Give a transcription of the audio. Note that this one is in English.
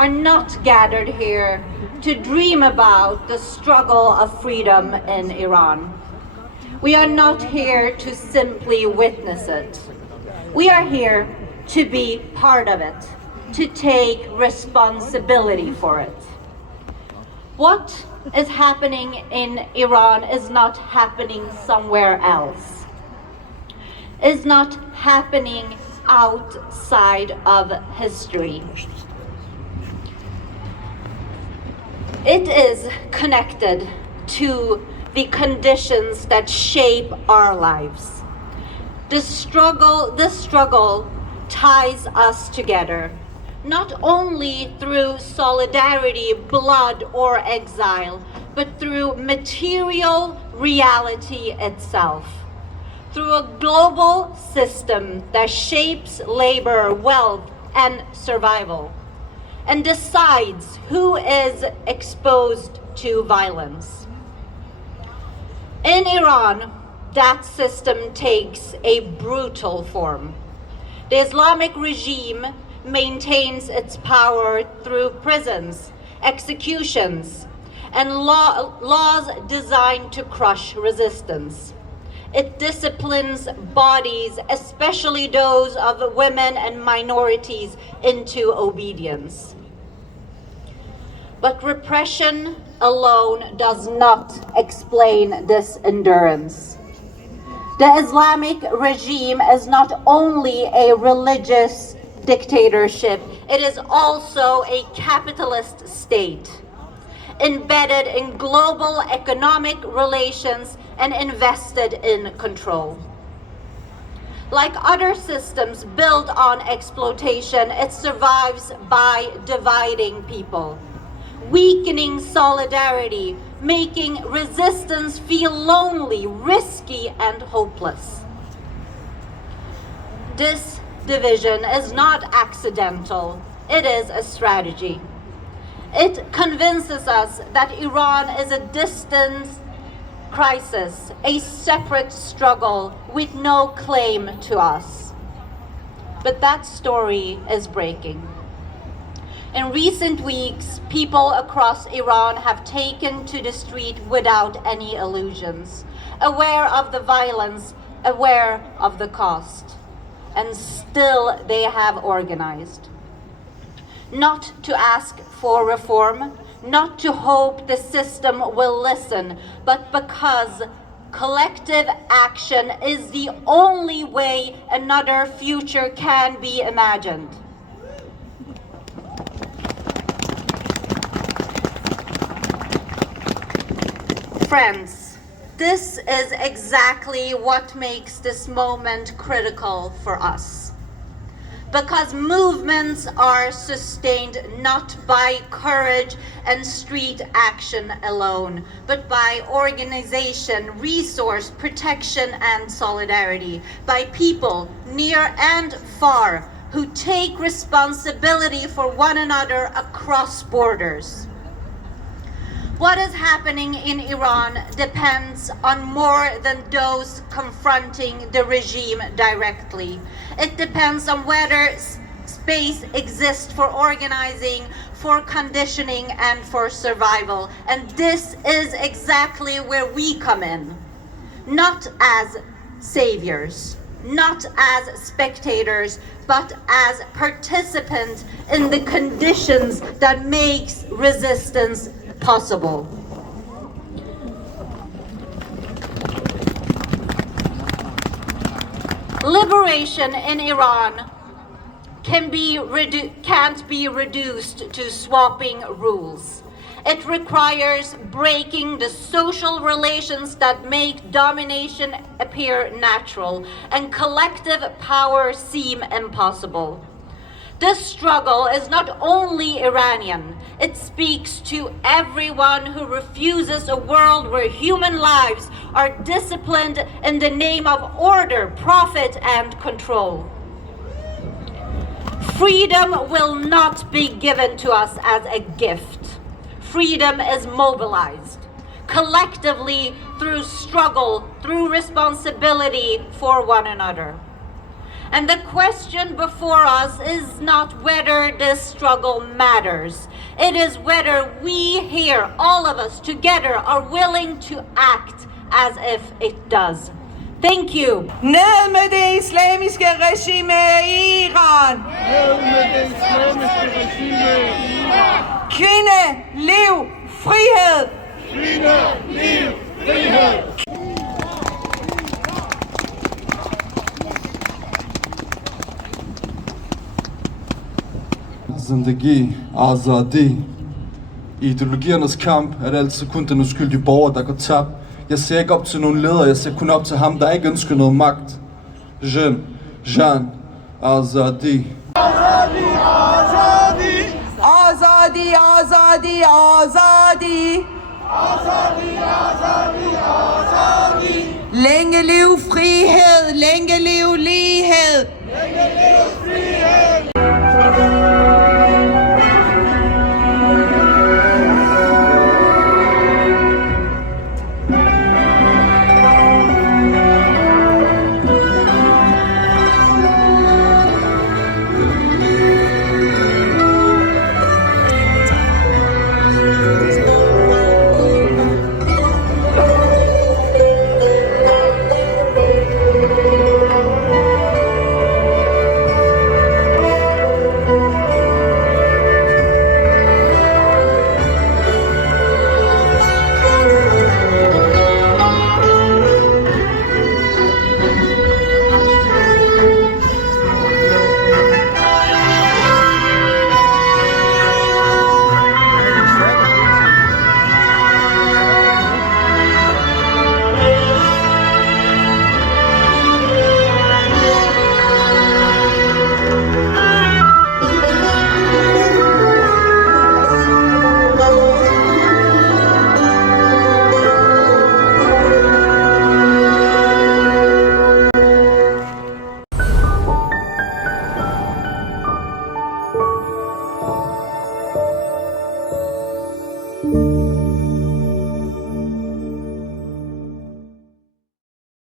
are not gathered here to dream about the struggle of freedom in Iran. We are not here to simply witness it. We are here to be part of it, to take responsibility for it. What is happening in Iran is not happening somewhere else, is not happening outside of history. It is connected to the conditions that shape our lives. This struggle ties us together, not only through solidarity, blood, or exile, but through material reality itself, through a global system that shapes labor, wealth, and survival, and decides who is exposed to violence. In Iran, that system takes a brutal form. The Islamic regime maintains its power through prisons, executions, and laws designed to crush resistance. It disciplines bodies, especially those of women and minorities, into obedience. But repression alone does not explain this endurance. The Islamic regime is not only a religious dictatorship, it is also a capitalist state, embedded in global economic relations and invested in control. Like other systems built on exploitation, it survives by dividing people, weakening solidarity, making resistance feel lonely, risky, and hopeless. This division is not accidental, it is a strategy. It convinces us that Iran is a distant crisis, a separate struggle with no claim to us. But that story is breaking. In recent weeks, people across Iran have taken to the street without any illusions, aware of the violence, aware of the cost. And still they have organized. Not to ask for reform, not to hope the system will listen, but because collective action is the only way another future can be imagined. Friends, this is exactly what makes this moment critical for us. Because movements are sustained not by courage and street action alone, but by organization, resource, protection, and solidarity, by people near and far who take responsibility for one another across borders. What is happening in Iran depends on more than those confronting the regime directly. It depends on whether space exists for organizing, for conditioning, and for survival. And this is exactly where we come in. Not as saviors, not as spectators, but as participants in the conditions that makes resistance possible. Liberation in Iran can't be reduced to swapping rules. It requires breaking the social relations that make domination appear natural and collective power seem impossible. This struggle is not only Iranian, it speaks to everyone who refuses a world where human lives are disciplined in the name of order, profit, and control. Freedom will not be given to us as a gift. Freedom is mobilized collectively through struggle, through responsibility for one another. And the question before us is not whether this struggle matters. It is whether we here, all of us together, are willing to act as if it does. Thank you. Ned med det islamiske regime i Iran. Ned med det islamiske regime i Iran. Kvinde, liv, frihed. Kvinde, liv, frihed. Zendegi, Azadi. I ideologiernes kamp er det altid kun den uskyldige borger, der går tabt. Jeg ser ikke op til nogen leder, jeg ser kun op til ham, der ikke ønsker noget magt. Jean, Azadi. Azadi, Azadi. Azadi, Azadi, Azadi. Azadi, Azadi, Azadi. Længe liv frihed, længe liv lighed.